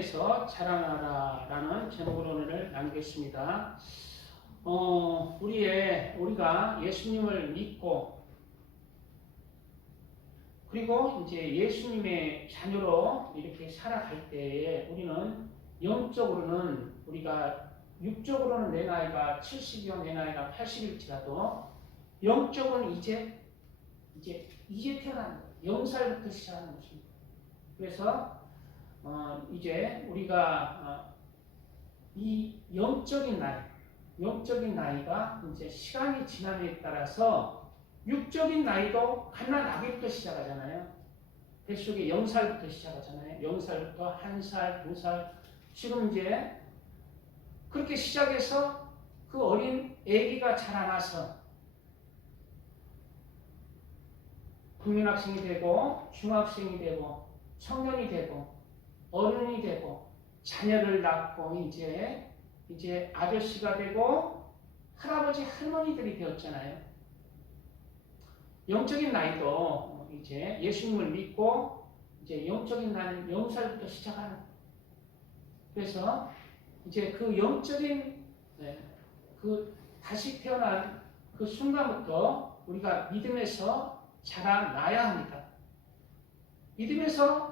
믿음에서 자라나라라는 제목으로 오늘 나누겠습니다. 우리가 예수님을 믿고 그리고 이제 예수님의 자녀로 이렇게 살아갈 때에 우리는 영적으로는 우리가 육적으로는 내 나이가 70이요 내 나이가 80일지라도 영적은 이제 태어나는 거예요. 0살부터 시작하는 것입니다. 그래서 이제 우리가 이 영적인 나이가 이제 시간이 지남에 따라서 육적인 나이도 갓난아기부터 시작하잖아요. 뱃속에 0살부터 시작하잖아요. 0살부터 1살, 2살. 지금 이제 그렇게 시작해서 그 어린 아기가 자라나서 국민학생이 되고 중학생이 되고 청년이 되고 어른이 되고 자녀를 낳고 이제 아저씨가 되고 할아버지 할머니들이 되었잖아요. 영적인 나이도 이제 예수님을 믿고 이제 영적인 나이는 0살부터 시작하는 거예요. 그래서 이제 그 영적인 그 다시 태어난 그 순간부터 우리가 믿음에서 자라나야 합니다. 믿음에서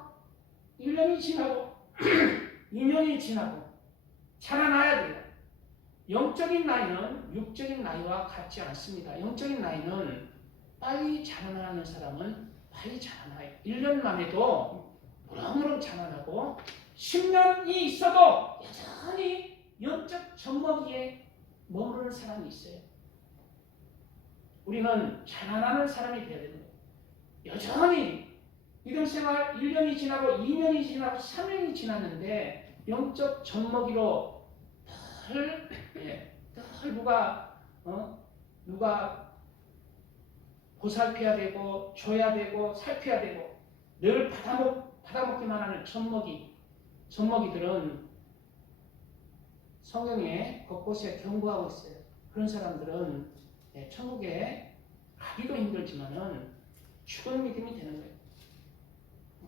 1년이 지나고 2년이 지나고 자라나야 돼요. 영적인 나이는 육적인 나이와 같지 않습니다. 영적인 나이는 빨리 자라나는 사람은 빨리 자라나요. 1년 만에도 무럭무럭 자라나고 10년이 있어도 여전히 영적 젖먹이에 머무르는 사람이 있어요. 우리는 자라나는 사람이 되어야 되는 거예요. 여전히 믿음 생활 1년이 지나고 2년이 지나고 3년이 지났는데 영적 젖먹이로 늘 누가 보살펴야 되고 줘야 되고 살펴야 되고 늘 받아먹기만 하는 젖먹이들은 성경에 곳곳에 경고하고 있어요. 그런 사람들은 천국에 가기도 힘들지만은 죽은 믿음이 되는 거예요.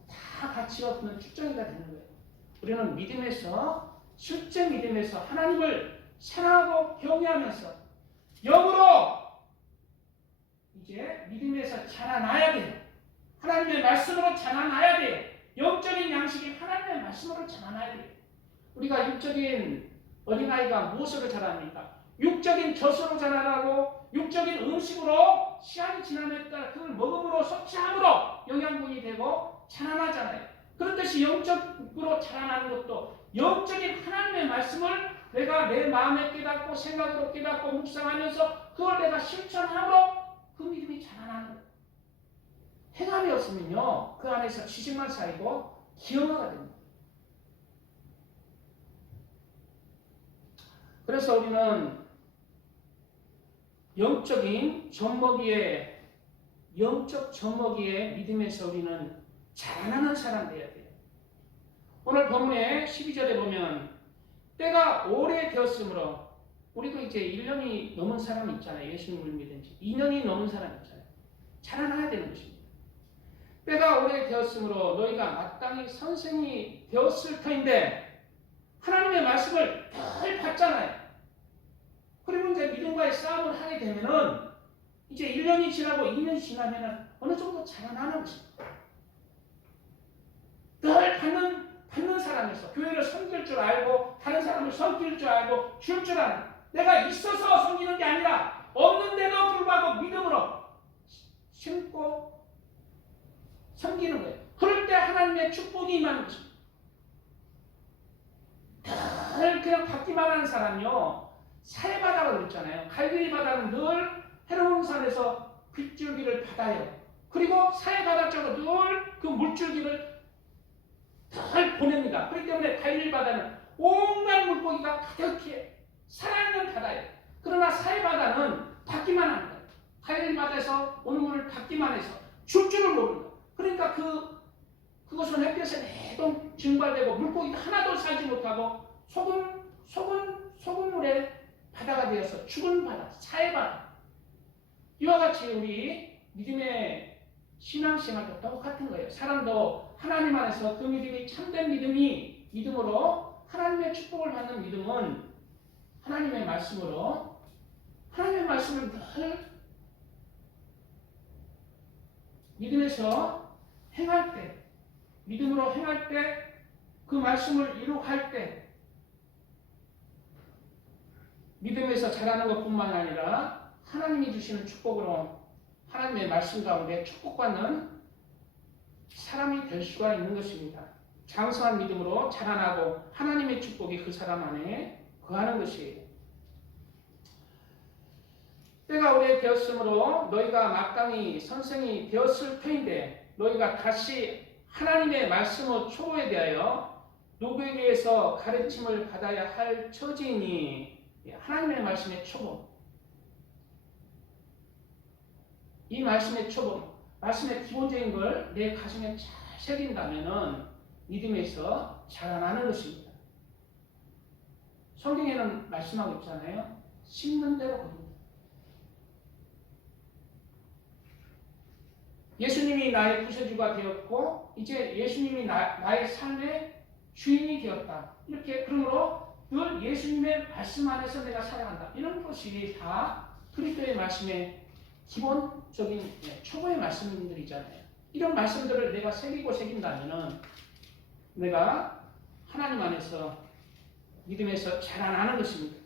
다 가치가 없는 쭉정이가 되는 거예요. 우리는 믿음에서 실제 믿음에서 하나님을 사랑하고 경외하면서 영으로 이제 믿음에서 자라나야 돼요. 하나님의 말씀으로 자라나야 돼요. 영적인 양식이 하나님의 말씀으로 자라나야 돼요. 우리가 육적인 어린아이가 무엇으로 자랍니까? 육적인 젖으로 자라나고 육적인 음식으로 시간이 지남에 따라 그걸 먹음으로 섭취함으로 영양분이 되고 자라나잖아요. 그렇듯이 영적으로 자라나는 것도 영적인 하나님의 말씀을 내가 내 마음에 깨닫고 생각으로 깨닫고 묵상하면서 그걸 내가 실천함으로 그 믿음이 자라나는 거예요. 행함이 없으면요 그 안에서 지식만 쌓이고 기형화가 됩니다. 그래서 우리는 영적 젖먹이의 믿음에서 우리는 자라나는 사람 되어야 돼요. 오늘 본문의 12절에 보면 때가 오래되었으므로 우리도 이제 1년이 넘은 사람이 있잖아요. 예수님을 믿은 지 2년이 넘은 사람이 있잖아요. 자라나야 되는 것입니다. 때가 오래되었으므로 너희가 마땅히 선생이 되었을 터인데 하나님의 말씀을 늘 받잖아요. 그리고 이제 믿음과의 싸움을 하게 되면은 이제 1년이 지나고 2년이 지나면은 어느 정도 자라나는 것입니다. 늘 받는 사람에서 교회를 섬길 줄 알고 다른 사람을 섬길 줄 알고 줄 줄 아는 내가 있어서 섬기는 게 아니라 없는데도 불구하고 믿음으로 심고 섬기는 거예요. 그럴 때 하나님의 축복이 임하는 것입니다. 늘 그냥 받기만 하는 사람이요. 사해바다가 그랬잖아요. 갈릴리 바다는 늘 헤르몬산에서 빗줄기를 받아요. 그리고 사해바다 쪽으로 늘 그 물줄기를 늘 보냅니다. 그렇기 때문에 갈릴리 바다는 온갖 물고기가 가득해 살아있는 바다예요. 그러나 사해바다는 받기만 하는 거예요. 갈릴리 바다에서 오는 물을 받기만 해서 줄 줄을 모르는 거예요. 그러니까 그것은 햇볕에 매동 증발되고 물고기가 하나도 살지 못하고 소금물에 바다가 되어서 죽은 바다, 사해바다. 이와 같이 우리 믿음의 신앙생활도 똑같은 거예요. 사람도 하나님 안에서 그 믿음이 참된 믿음이 믿음으로 하나님의 축복을 받는 믿음은 하나님의 말씀으로 하나님의 말씀을 늘 믿음에서 행할 때, 믿음으로 행할 때, 그 말씀을 이룩할 때 믿음에서 자라는 것뿐만 아니라 하나님이 주시는 축복으로 하나님의 말씀 가운데 축복받는 사람이 될 수가 있는 것입니다. 장성한 믿음으로 자라나고 하나님의 축복이 그 사람 안에 거하는 것이에요. 때가 오래 되었으므로 너희가 마땅히 선생이 되었을 터인데 너희가 다시 하나님의 말씀의 초보에 대하여 누구에게서 가르침을 받아야 할 처지이니 하나님의 말씀의 초보, 이 말씀의 초보, 말씀의 기본적인 걸 내 가슴에 잘 새긴다면은 믿음에서 자라나는 것입니다. 성경에는 말씀하고 있잖아요. 심는 대로 거둡니다. 예수님이 나의 구세주가 되었고 이제 예수님이 나의 삶의 주인이 되었다. 이렇게 그러므로 늘 예수님의 말씀 안에서 내가 살아간다. 이런 것이 다 그리스도의 말씀의 기본적인 초보의 말씀들이잖아요. 이런 말씀들을 내가 새긴다면은 내가 하나님 안에서 믿음에서 자라나는 것입니다.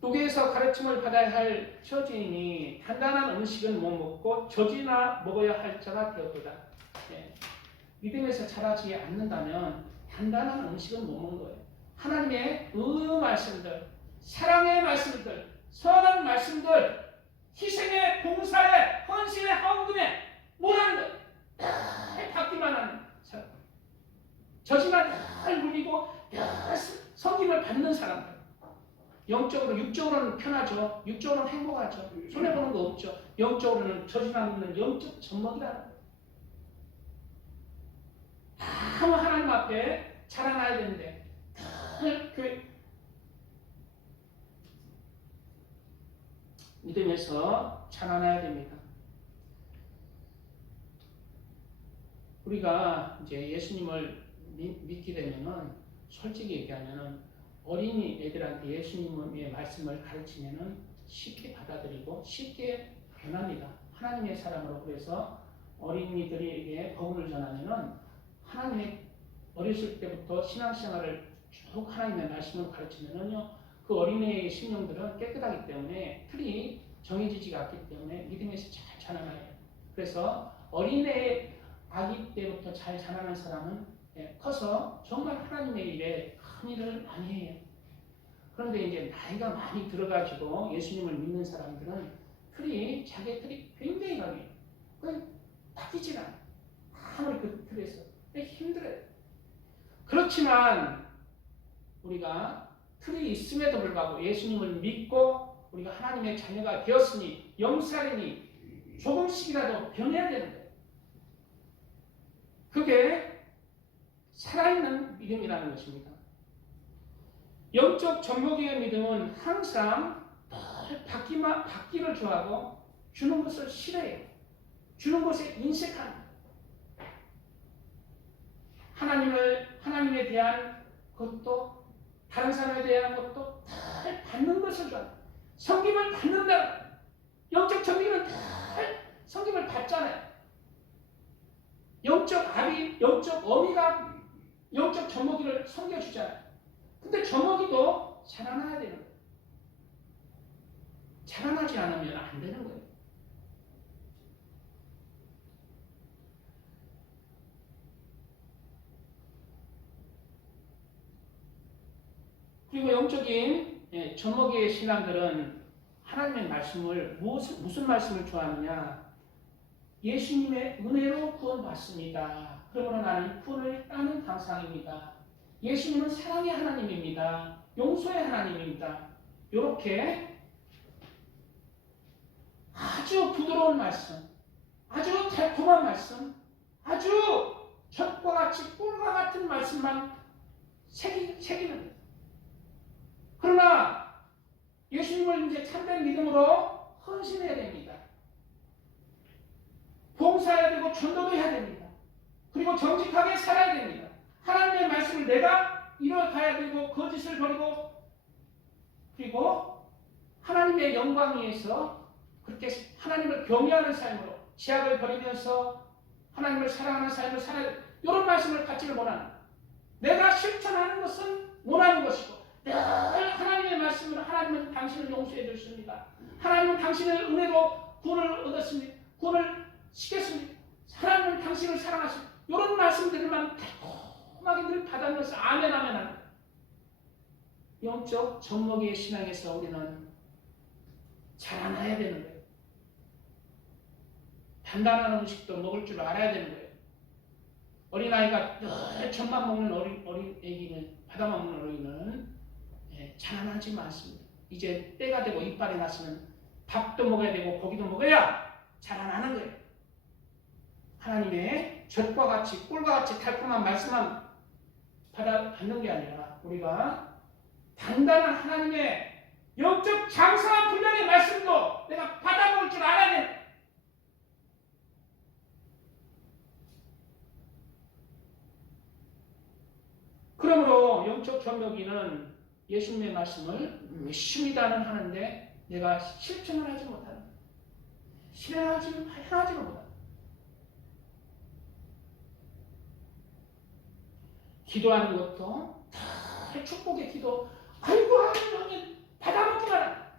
노계에서 가르침을 받아야 할 처지이니 단단한 음식은 못 먹고 젖이나 먹어야 할 자가 되었도다. 믿음에서 자라지 않는다면 단단한 음식은 못 먹는 거예요. 하나님의 말씀들, 사랑의 말씀들, 선한 말씀들, 희생의, 봉사의, 헌신의, 헌금의 모든 것 다 받기만 하는 사람, 젖이나 잘 누리고 성김을 받는 사람들, 영적으로, 육적으로는 편하죠. 육적으로는 행복하죠. 손해보는 거 없죠. 영적으로는 젖이나 묻는 영적 젖먹이라는 거예요. 아무 하나님 앞에 자라나야 되는데 교회 믿음에서 자라나야 됩니다. 우리가 이제 예수님을 믿게 되면은 솔직히 얘기하면은 어린이 애들한테 예수님의 말씀을 가르치면은 쉽게 받아들이고 쉽게 변합니다. 하나님의 사람으로. 그래서 어린이들에게 복음을 전하면은 하나님의 어렸을 때부터 신앙생활을 쭉 하나님의 말씀을 가르치면은요, 그 어린이의 심령들은 깨끗하기 때문에 틀이 정해지지가 않기 때문에 믿음에서 잘 자라나요. 그래서 어린애 아기 때부터 잘 자라는 사람은 커서 정말 하나님의 일에 큰 일을 많이 해요. 그런데 이제 나이가 많이 들어가지고 예수님을 믿는 사람들은 자기 틀이 굉장히 강해요. 바뀌질 않아요. 아무리 그 틀에서 힘들어요. 그렇지만 우리가 틀이 있음에도 불구하고 예수님을 믿고 우리가 하나님의 자녀가 되었으니 영살이니 조금씩이라도 변해야 되는 거예요. 그게 살아있는 믿음이라는 것입니다. 영적 젖먹이의 믿음은 항상 받기를 좋아하고 주는 것을 싫어해요. 주는 것에 인색합니다. 하나님에 대한 것도 다른 사람에 대한 것도 다 받는 것을 좋아해요. 섬김을 받는다. 영적 젖먹이는 다 섬김을 받잖아요. 영적 어미가 영적 젖먹이를 섬겨주잖아요. 근데 젖먹이도 자라나야 되는 거예요. 자라나지 않으면 안 되는 거예요. 그리고 영적인 젖먹이의 신앙들은 하나님의 말씀을 무슨 말씀을 좋아하느냐? 예수님의 은혜로 구원받습니다. 그러므로 나는 구원을 따는 당상입니다. 예수님은 사랑의 하나님입니다. 용서의 하나님입니다. 이렇게 아주 부드러운 말씀, 아주 달콤한 말씀, 아주 젖과 같이 꿀과 같은 말씀만 새기는 거예요. 그러나 예수님을 이제 참된 믿음으로 헌신해야 됩니다. 봉사해야 되고 전도도 해야 됩니다. 그리고 정직하게 살아야 됩니다. 하나님의 말씀을 내가 이뤄가야 되고 거짓을 버리고 그리고 하나님의 영광 위에서 그렇게 하나님을 경외하는 삶으로 죄악을 버리면서 하나님을 사랑하는 삶을 살아야 돼. 이런 말씀을 갖지를 못하는 내가 실천하는 것은 원하는 것이고 늘 하나님의 말씀으로 하나님은 당신을 용서해 주십니다. 하나님은 당신의 은혜로 구원을 얻었습니다. 구원을 시켰습니다. 하나님은 당신을 사랑하십니다. 이런 말씀들만 달콤하게 늘 받으면서 아멘 아멘 하는 영적 젖먹이의 신앙에서 우리는 자라나야 되는 거예요. 단단한 음식도 먹을 줄 알아야 되는 거예요. 어린아이가 늘 젖만 먹는 어린 애기는 바다만 먹는 어린이는 자라나지 않습니다. 이제 때가 되고 이빨이 났으면 밥도 먹어야 되고 고기도 먹어야 자라나는 거예요. 하나님의 젖과 같이 꿀과 같이 달콤한 말씀만 받는 게 아니라 우리가 단단한 하나님의 영적 장성한 분량의 말씀도 내가 받아먹을 줄 알아야 돼. 그러므로 영적 젖먹이는 예수님의 말씀을 열심히 하는데 내가 실천을 하지 못하는 실행하지를 못하는 기도하는 것도 다 축복의 기도 아이고 하나님 받아먹기 마라.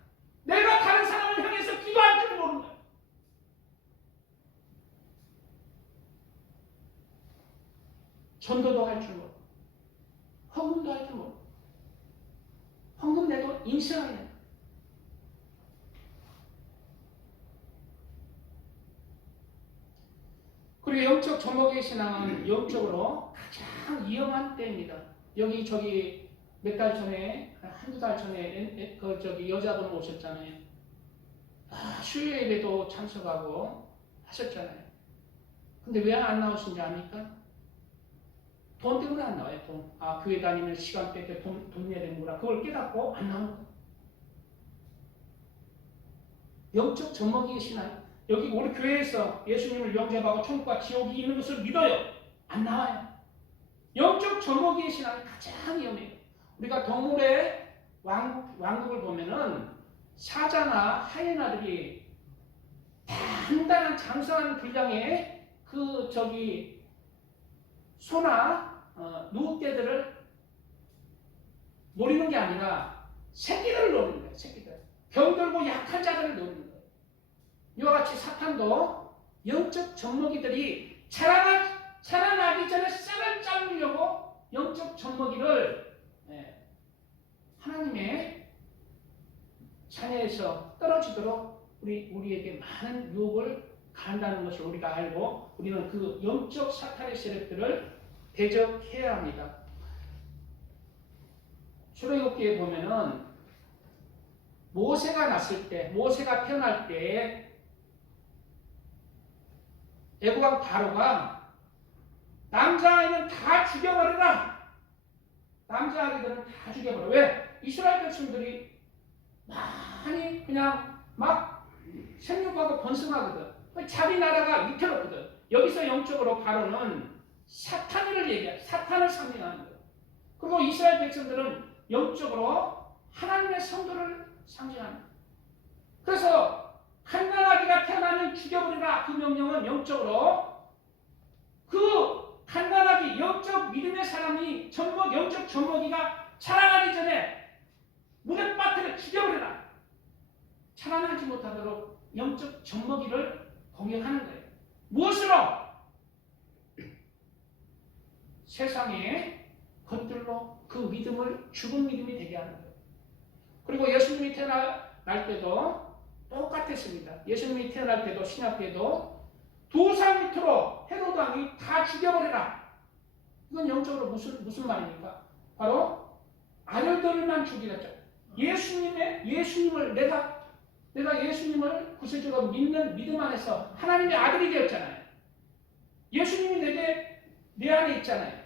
내가 다른 사람을 향해서 기도할 줄 모른다. 전도도 할 줄 모르고 헌금도 할 줄 모르고 헌금 내도 인생하게 된다. 그리고 영적 젖먹이의 신앙은 영적으로 가장 위험한 때입니다. 여기 저기 몇 달 전에 한두 달 전에 여자분 오셨잖아요. 수요 예배도 참석하고 하셨잖아요. 근데 왜 안 나오신지 아닙니까? 돈 때문에 안 나와요. 돈. 교회 다니면 시간 뺄 때 돈 내야 되는구나. 그걸 깨닫고 안 나오는 거예요. 영적 젖먹이의 신앙. 여기 우리 교회에서 예수님을 영접하고 천국과 지옥이 있는 것을 믿어요. 안 나와요. 영적 젖먹이의 신앙이 가장 위험해요. 우리가 동물의 왕국을 보면은 사자나 하이에나들이 단단한 장성한 분량의 소나 누룩개들을 노리는 게 아니라 새끼들을 노리는 거예요. 새끼들. 병들고 약한 자들을 노리는 거예요. 이와 같이 사탄도 영적 젖먹이들이 자라나기 전에 싹을 자르려고 영적 젖먹이를 하나님의 자녀에서 떨어지도록 우리에게 많은 유혹을 가한다는 것을 우리가 알고 우리는 그 영적 사탄의 세력들을 대적해야 합니다. 출애굽기에 보면은 모세가 태어날 때 애국왕 바로가 남자아이는 다 죽여버려라. 남자아이들은 다 죽여버려. 왜? 이스라엘 백성들이 많이 그냥 막 생육하고 번성하거든. 자기 나라가 위태롭거든. 여기서 영적으로 바로는 사탄을 얘기해. 사탄을 상징하는 거예요. 그리고 이스라엘 백성들은 영적으로 하나님의 성도를 상징하는 거예요. 그래서 갓난아기가 태어나면 죽여버리라. 그 명령은 영적으로 그 갓난아기 영적 믿음의 사람이 영적 젖먹이가 자라나기 전에 물에 빠뜨려 죽여버리라. 자라나지 못하도록 영적 젖먹이를 공격하는 거예요. 무엇으로? 세상의 것들로 그 믿음을 죽은 믿음이 되게 하는 거예요. 그리고 예수님이 태어날 때도 똑같았습니다. 예수님이 태어날 때도 신약 때도 두 살 밑으로 헤로드 왕이 다 죽여버려라. 이건 영적으로 무슨 말입니까? 바로 아들들만 죽이랬죠. 예수님을 내가 예수님을 구세주로 믿는 믿음 안에서 하나님의 아들이 되었잖아요. 예수님이 내 안에 있잖아요.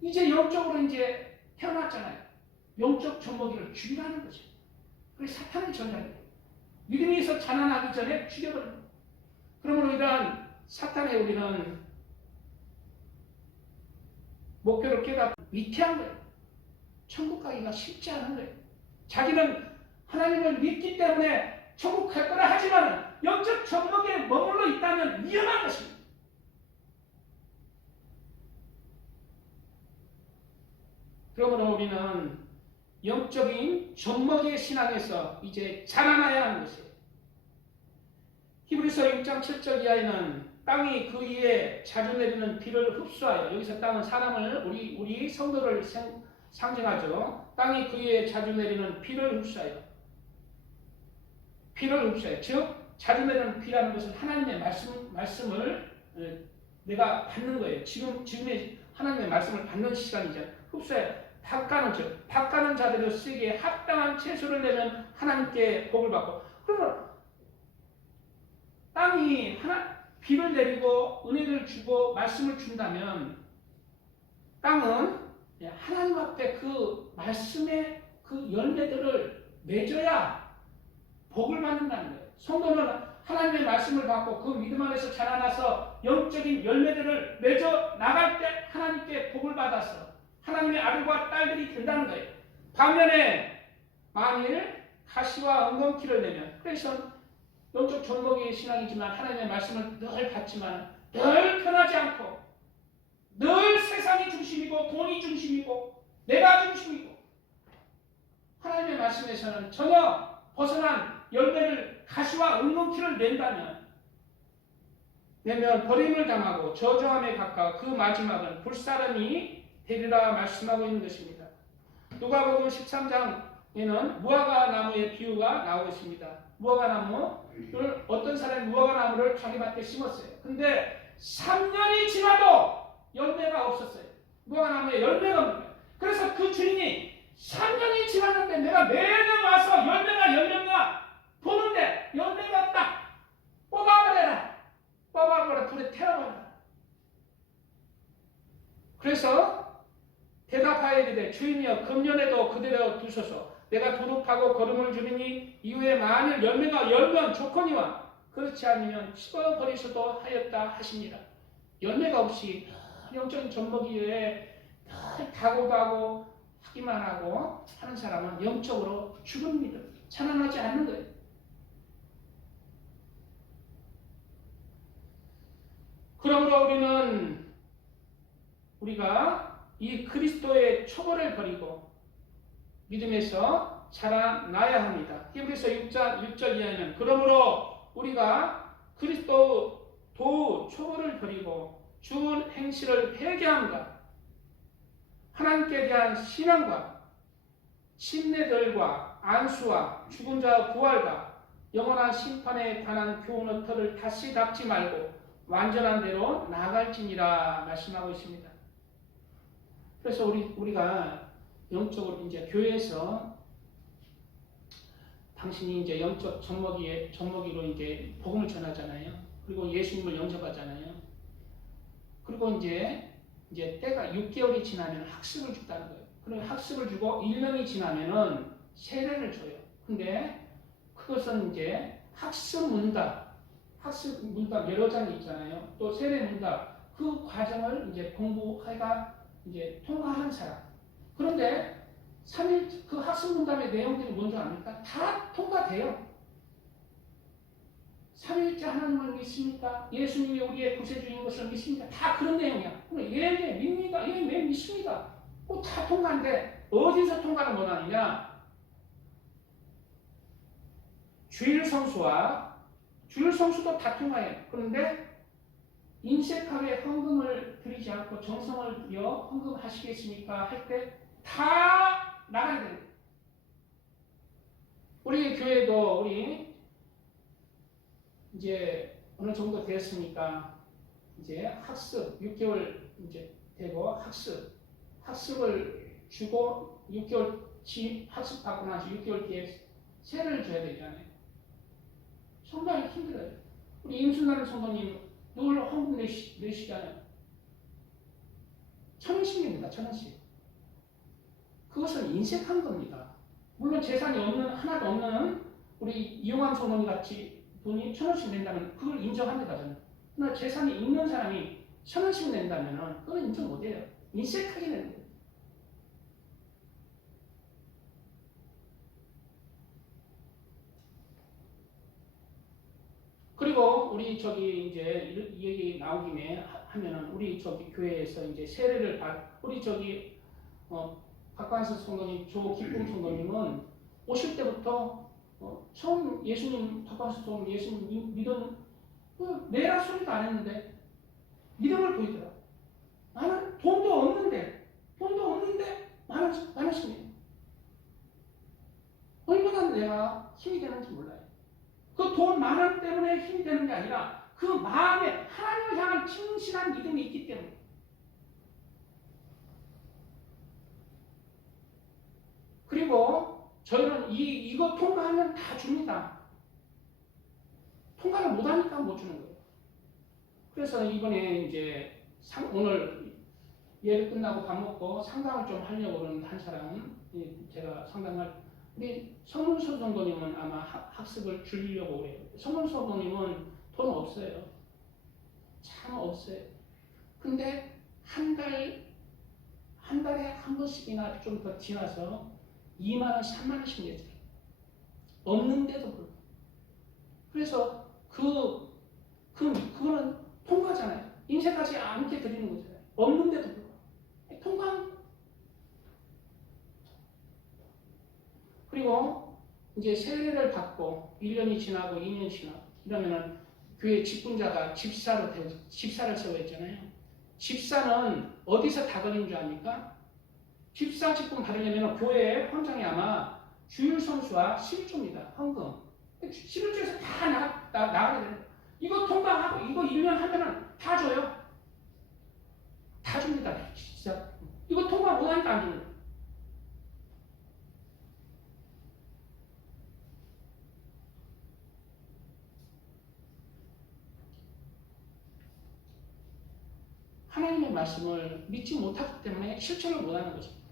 이제 영적으로 이제 태어났잖아요. 영적 젖먹이를 죽이라는 거죠. 그래서 사탄을 전하는 거예요. 믿음에서 자라나기 전에 죽여버리는 거예요. 그러므로 이러한 사탄의 우리는 목표를 깨닫고 위태한 거예요. 천국 가기가 쉽지 않은 거예요. 자기는 하나님을 믿기 때문에 천국 갈 거라 하지만 영적 정복에 머물러 있다면 위험한 것입니다. 그러므로 우리는 영적인 젖먹이의 신앙에서 이제 자라나야 하는 것이에요. 히브리서 6장 7절 이하에는 땅이 그 위에 자주 내리는 비를 흡수하여, 여기서 땅은 사람을 우리 성도를 상징하죠. 땅이 그 위에 자주 내리는 비를 흡수하여, 즉 자주 내리는 비라는 것은 하나님의 말씀을 내가 받는 거예요. 지금의 하나님의 말씀을 받는 시간이죠. 흡수해 밭가는 자들의 쓰기에 합당한 채소를 내면 하나님께 복을 받고. 그러면 땅이 비를 내리고 은혜를 주고 말씀을 준다면 땅은 하나님 앞에 그 말씀의 그 열매들을 맺어야 복을 받는다는 거예요. 성도는 하나님의 말씀을 받고 그 믿음 안에서 자라나서 영적인 열매들을 맺어 나갈 때 하나님께 복을 받아서 하나님의 아들과 딸들이 된다는 거예요. 반면에 만일 가시와 엉겅퀴를 내면, 그래서 영적 젖먹이의 신앙이지만 하나님의 말씀을 늘 받지만 늘 편하지 않고 늘 세상이 중심이고 돈이 중심이고 내가 중심이고 하나님의 말씀에서는 전혀 벗어난 열매를 가시와 엉겅퀴를 내면 버림을 당하고 저주함에 가까워 그 마지막은 불사름이 되리라 말씀하고 있는 것입니다. 누가복음 13장에는 무화과 나무의 비유가 나오고 있습니다. 무화과 나무를 어떤 사람이 무화과 나무를 자기 밭에 심었어요. 근데 3년이 지나도 열매가 없었어요. 무화과 나무에 열매가 없는 거예요. 그래서 그 주인이 3년이 지났는데 내가 매년 와서 열매가 보는데 열매가 없다. 뽑아버려 불에 태워버려. 그래서 대답하여 이르되 주인이여 금년에도 그대로 두소서. 내가 두릅하고 거름을 주리니 이후에 만일 열매가 열면 좋거니와 그렇지 않으면 씹어버리소도 하였다 하십니다. 열매가 없이 영적인 젖먹이에 다고가고 하기만 하고 하는 사람은 영적으로 죽은 믿음, 자라나지 않는 거예요. 그러므로 우리가 이 그리스도의 초벌을 버리고 믿음에서 자라나야 합니다. 히브리서 6절 이하에는 그러므로 우리가 그리스도 도우 초벌을 버리고 주 행실을 회개함과 하나님께 대한 신앙과 침례들과 안수와 죽은 자의 부활과 영원한 심판에 관한 교훈의 털을 다시 닦지 말고 완전한 대로 나아갈지니라 말씀하고 있습니다. 그래서 우리가 영적으로 이제 교회에서 당신이 이제 영적 젖먹이로 이제 복음을 전하잖아요. 그리고 예수님을 영접하잖아요. 그리고 이제 때가 6개월이 지나면 학습을 준다는 거예요. 그리고 학습을 주고 1년이 지나면은 세례를 줘요. 근데 그것은 이제 학습 문답 여러 장이 있잖아요. 또 세례 문답 그 과정을 이제 공부하가 이제 통과한 사람. 그런데 3일 그 학습 문답의 내용들이 뭔지 압니까? 다 통과돼요. 삼위일체 하나님을 믿습니까? 예수님이 우리의 구세주인 것을 믿습니까? 다 그런 내용이야. 예, 믿습니다. 예, 믿습니다. 다 통과인데 어디서 통과를 못하느냐? 주일 성수도 다 통과해요. 그런데 인색하게 헌금을 드리지 않고 정성을 들여 헌금하시겠습니까? 할 때 다 나가야 돼요. 우리 교회도 이제 어느 정도 됐으니까 이제 학습 6개월 이제 되고 학습을 주고 6개월 학습하고 나서 6개월 뒤에 세례를 줘야 되잖아요. 상당히 힘들어요. 우리 임순남 성도님 늘 헌금 내시잖아요. 1,000원씩입니다. 1,000원씩. 그것은 인색한 겁니다. 물론 재산이 하나도 없는 우리 이용환 성도님 같이 돈이 1,000원씩 낸다면 그걸 인정합니다. 저는. 그러나 재산이 있는 사람이 1,000원씩 낸다면 그건 인정 못해요. 인색하게 되는 거예요. 그리고 우리 저기 이제 이 얘기 나온 김에 하면은 우리 저기 교회에서 이제 세례를 우리 저기 박관수 성도님, 조기쁨 성도님은 오실 때부터 처음 예수님 박관수 성도님 예수님 믿은 내라 소리도 안 했는데 믿음을 보이더라. 나는 돈도 없는데 많으시네요. 얼마나 내가 힘이 되는지 몰라요. 그 돈 많은 때문에 힘이 되는 게 아니라 그 마음에 하나님을 향한 충실한 믿음이 있기 때문에. 그리고 저희는 이거 통과하면 다 줍니다. 통과를 못하니까 못 주는 거예요. 그래서 이번에 이제 오늘 예배 끝나고 밥 먹고 상담을 좀 하려고 그러는 한 사람은 제가 상담할 우리 성문서 정도님은 아마 학습을 줄이려고 그래요. 성문서 정도님은 돈 없어요. 참 없어요. 근데 한 달에 한 번씩이나 좀 더 지나서 2만 원, 3만 원씩 내줘요. 없는데도 불구하고. 그래서 그거는 통과잖아요. 인색하지 않게 드리는 거잖아요. 없는데도 불구하고. 통과. 그리고 이제 세례를 받고 1년이 지나고 2년이 지나고 이러면은 교회 직분자가 집사를 세워있잖아요. 집사는 어디서 다 걸린 줄 압니까? 집사 직분 받으려면 교회 헌장에 아마 주일 선수와 11조입니다. 헌금. 11조에서 다 나가야 되는 거예요. 이거 통과하고 이거 1년 하면은 다 줘요. 다 줍니다. 진짜. 이거 통과 못하니까 안 주는 거예요. 하나님의 말씀을 믿지 못하기 때문에 실천을 못하는 것입니다.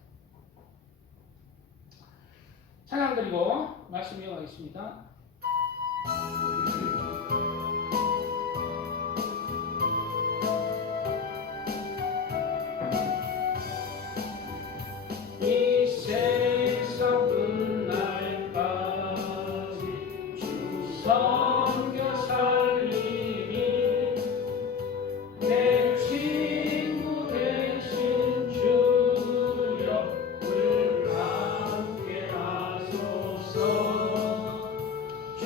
찬양 드리고 말씀 이어가겠습니다. 이 세상 끝날까지 주 섬겨 살리니 내 친구 되신 주여 늘 함께 하소서. 주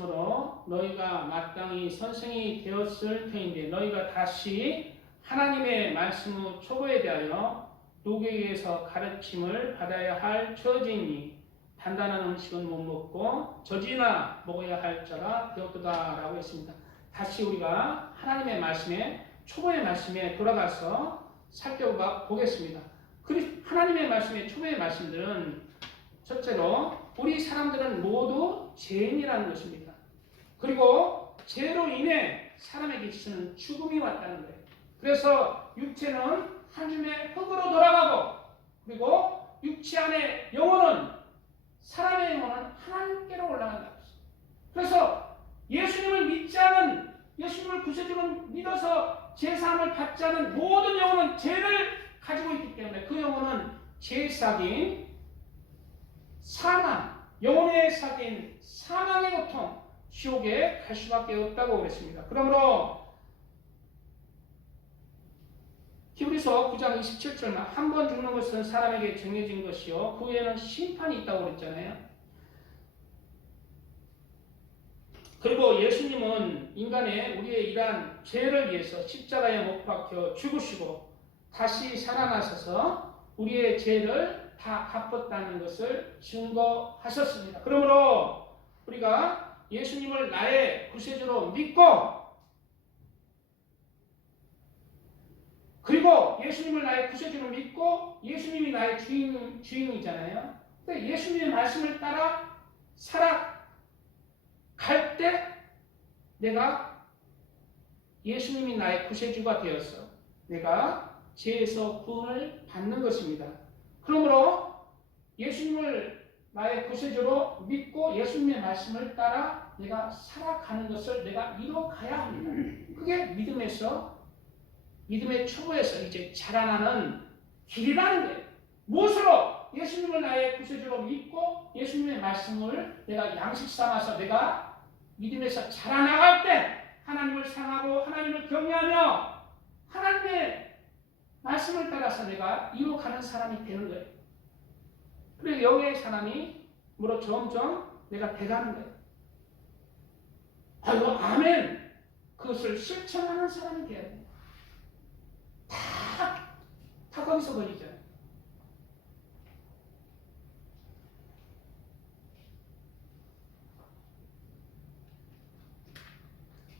말씀으로 너희가 마땅히 선생이 되었을 터인데 너희가 다시 하나님의 말씀의 초보에 대하여 누구에게서 가르침을 받아야 할 처지니 단단한 음식은 못 먹고 젖이나 먹어야 할 자가 되었도다라고 했습니다. 다시 우리가 하나님의 말씀에 초보의 말씀에 돌아가서 살펴보겠습니다. 하나님의 말씀의 초보의 말씀들은 첫째로 우리 사람들은 모두 죄인이라는 것입니다. 그리고 죄로 인해 사람에게 있어서는 죽음이 왔다는 거예요. 그래서 육체는 하나님의 흙으로 돌아가고 그리고 육체 안에 영혼은 사람의 영혼은 하나님께로 올라간다. 그래서 예수님을 믿지 않은 예수님을 구세주로 믿어서 제사함을 받지 않은 모든 영혼은 죄를 가지고 있기 때문에 그 영혼은 죄의 삭인 사망, 영혼의 삭인 사망의 고통, 지옥에 갈 수밖에 없다고 그랬습니다. 그러므로 히브리서 9장 27절 한 번 죽는 것은 사람에게 정해진 것이요 그 후에는 심판이 있다고 그랬잖아요. 그리고 예수님은 인간의 우리의 이러한 죄를 위해서 십자가에 못 박혀 죽으시고 다시 살아나셔서 우리의 죄를 다 갚았다는 것을 증거하셨습니다. 그러므로 우리가 예수님을 나의 구세주로 믿고 그리고 예수님을 나의 구세주로 믿고 예수님이 나의 주인이잖아요. 근데 예수님의 말씀을 따라 살아갈 때 내가 예수님이 나의 구세주가 되어서 내가 죄에서 구원을 받는 것입니다. 그러므로 예수님을 나의 구세주로 믿고 예수님의 말씀을 따라 내가 살아가는 것을 내가 이뤄가야 합니다. 그게 믿음의 초보에서 이제 자라나는 길이라는 거예요. 무엇으로? 예수님을 나의 구세주로 믿고 예수님의 말씀을 내가 양식 삼아서 내가 믿음에서 자라나갈 때 하나님을 사랑하고 하나님을 경외하며 하나님의 말씀을 따라서 내가 이루어가는 사람이 되는 거예요. 그리고 영의 사람이 물어 점점 내가 돼가는 거예요. 아이고 아멘. 그것을 실천하는 사람이 돼야 돼요. 다 거기서 걸리죠.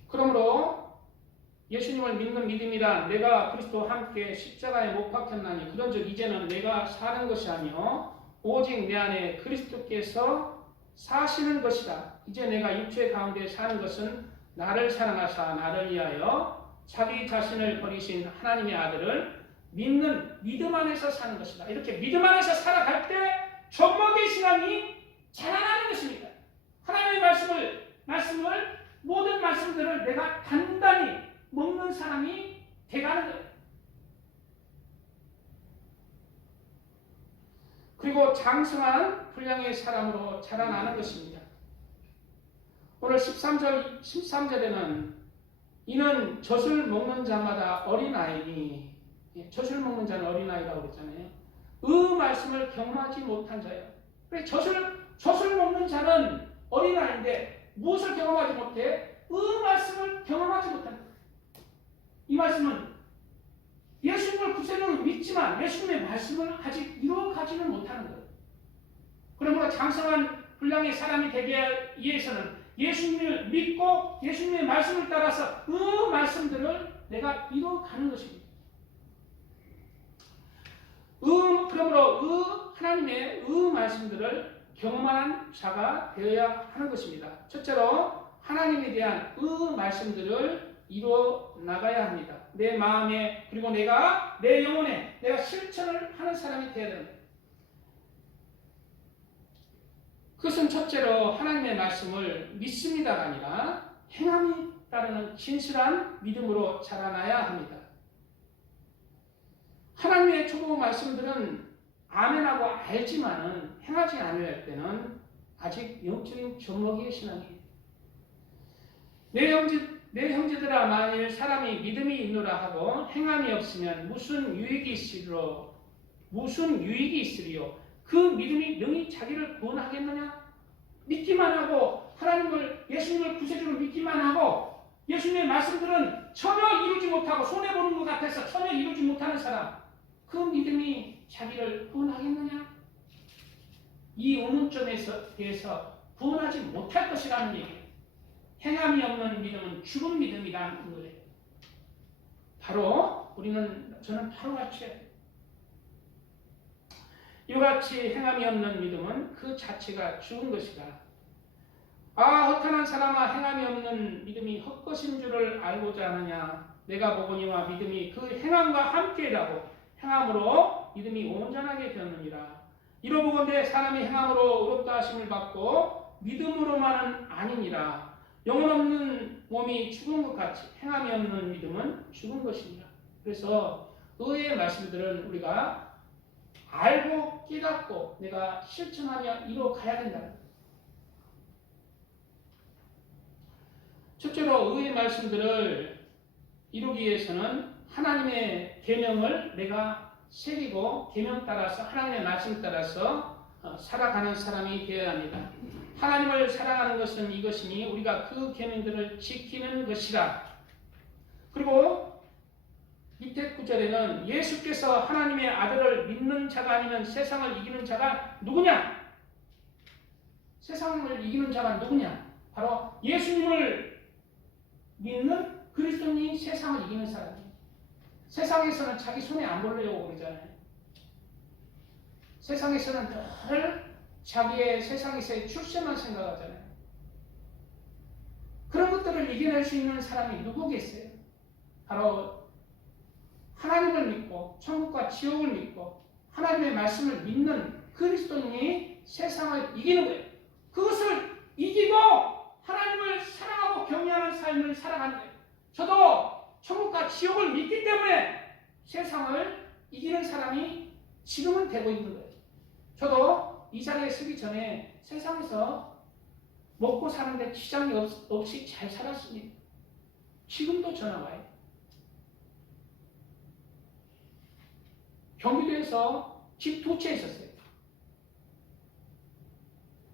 그러므로 예수님을 믿는 믿음이란 내가 그리스도와 함께 십자가에 못 박혔나니 그런즉 이제는 내가 사는 것이 아니요 오직 내 안에 그리스도께서 사시는 것이다. 이제 내가 육체 가운데 사는 것은 나를 사랑하사 나를 위하여 자기 자신을 버리신 하나님의 아들을 믿는 믿음 안에서 사는 것이다. 이렇게 믿음 안에서 살아갈 때 젖먹이 신앙이 자라나는 것입니다. 하나님의 말씀을 모든 말씀들을 내가 단단히 먹는 사람이 돼가는 거예요. 그리고 장성한 분량의 사람으로 자라나는 것입니다. 오늘 13절에는 이는 젖을 먹는 자마다 어린아이니 젖을 먹는 자는 어린아이라고 그랬잖아요. 말씀을 경험하지 못한 자예요. 젖을 먹는 자는 어린아이인데 무엇을 경험하지 못해? 말씀을 경험하지 못한 거예요. 이 말씀은 예수님을 구세주로 믿지만 예수님의 말씀을 아직 이루어가지는 못하는 거예요. 그러므로 장성한 분량의 사람이 되기 위해서는 예수님을 믿고 예수님의 말씀을 따라서 말씀들을 내가 이루어가는 것입니다. 그러므로 하나님의 말씀들을 경험한 자가 되어야 하는 것입니다. 첫째로 하나님에 대한 말씀들을 이루어 나가야 합니다. 내 마음에 그리고 내가 내 영혼에 내가 실천을 하는 사람이 되어야 됩니다. 그것은 첫째로 하나님의 말씀을 믿습니다가 아니라 행함이 따르는 진실한 믿음으로 자라나야 합니다. 하나님의 초보 말씀들은 아멘하고 알지만은 행하지 않을 때는 아직 영적인 젖먹이의 신앙이에요. 내 형제들아 만일 사람이 믿음이 있노라 하고 행함이 없으면 무슨 유익이 있으리요? 그 믿음이 능히 자기를 구원하겠느냐? 믿기만 하고 하나님을 예수님을 구세주로 믿기만 하고 예수님의 말씀들은 전혀 이루지 못하고 손해보는 것 같아서 전혀 이루지 못하는 사람, 그 믿음이 자기를 구원하겠느냐? 이 의문점에 대해서 구원하지 못할 것이라는 얘기예요. 행함이 없는 믿음은 죽은 믿음이라는 거예요. 바로 저는 바로 같이 이같이 행함이 없는 믿음은 그 자체가 죽은 것이다. 허탄한 사람아, 행함이 없는 믿음이 헛것인 줄을 알고자 하느냐? 내가 보거니와 믿음이 그 행함과 함께라고 행함으로 믿음이 온전하게 되느니라. 이로보건대 사람이 행함으로 의롭다 하심을 받고 믿음으로만은 아니니라. 영혼 없는 몸이 죽은 것 같이 행함이 없는 믿음은 죽은 것이니라. 그래서 의의 말씀들은 우리가 알고 깨닫고 내가 실천하며 이뤄가야 된다. 첫째로 의의 말씀들을 이루기 위해서는 하나님의 계명을 내가 새기고 계명 따라서 하나님의 말씀 따라서 살아가는 사람이 되어야 합니다. 하나님을 사랑하는 것은 이것이니 우리가 그 계명들을 지키는 것이라. 그리고 밑에 구절에는 예수께서 하나님의 아들을 믿는 자가 아니면 세상을 이기는 자가 누구냐? 세상을 이기는 자가 누구냐? 바로 예수님을 믿는 그리스도인이 세상을 이기는 사람이에요. 세상에서는 자기 손에 안 보려고 그러잖아요. 세상에서는 늘 자기의 세상에서의 출세만 생각하잖아요. 그런 것들을 이겨낼 수 있는 사람이 누구겠어요? 바로 하나님을 믿고 천국과 지옥을 믿고 하나님의 말씀을 믿는 그리스도인이 세상을 이기는 거예요. 그것을 이기고 하나님을 사랑하고 경외하는 삶을 살아가는 거예요. 저도 천국과 지옥을 믿기 때문에 세상을 이기는 사람이 지금은 되고 있는 거예요. 저도 이 자리에 서기 전에 세상에서 먹고 사는데 지장이 없이 잘 살았습니다. 지금도 전화 와요. 경기도에서 집 2채 있었어요.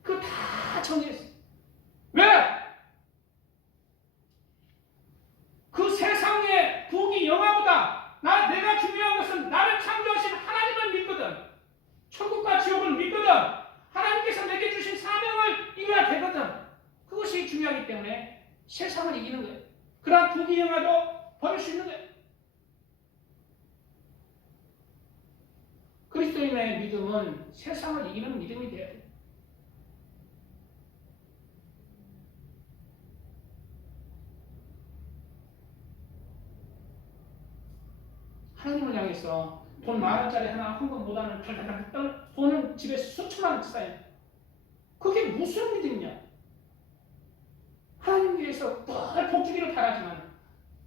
그거 다 정리했어요. 왜? 그 세상의 부귀 영화보다 내가 중요한 것은 나를 창조하신 하나님을 믿거든. 천국과 지옥을 믿거든. 하나님께서 내게 주신 사명을 이루어야 되거든. 그것이 중요하기 때문에 세상을 이기는 거예요. 그러한 부귀 영화도 버릴 수 있는 거예요. 그리스도인의 믿음은 세상을 이기는 믿음이 되어야 돼요. 하나님을 향해서 돈 10,000원짜리 하나 헌금보다는 달달달 돈은 집에 수천만 원 쌓여요. 그게 무슨 믿음이냐? 하나님 위해서 늘 복주기를 바라지만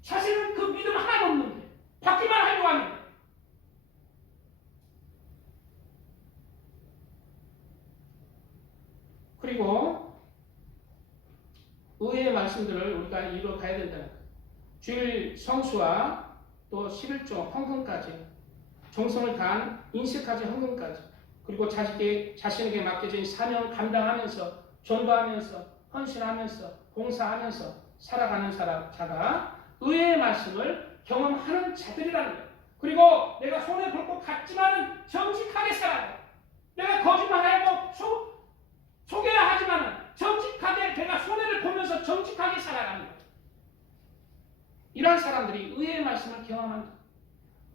사실은 그 믿음 하나도 없는데 받기만 하려고 하는 거예요. 그리고 의의 말씀들을 우리가 이루어가야 된다는 거예요. 주일 성수와 또 11조 헌금까지, 정성을 다한 인식까지 헌금까지, 그리고 자신에게 맡겨진 사명 감당하면서 전도하면서 헌신하면서 봉사하면서 살아가는 자가 의의 말씀을 경험하는 자들이라는 거예요. 그리고 내가 손해 볼 것 같지만 정직하게 살아요. 내가 거짓말하고 속여야 하지만 정직하게 내가 손해를 보면서 정직하게 살아가는 거예요. 이러한 사람들이 의의 말씀을 경험합니다.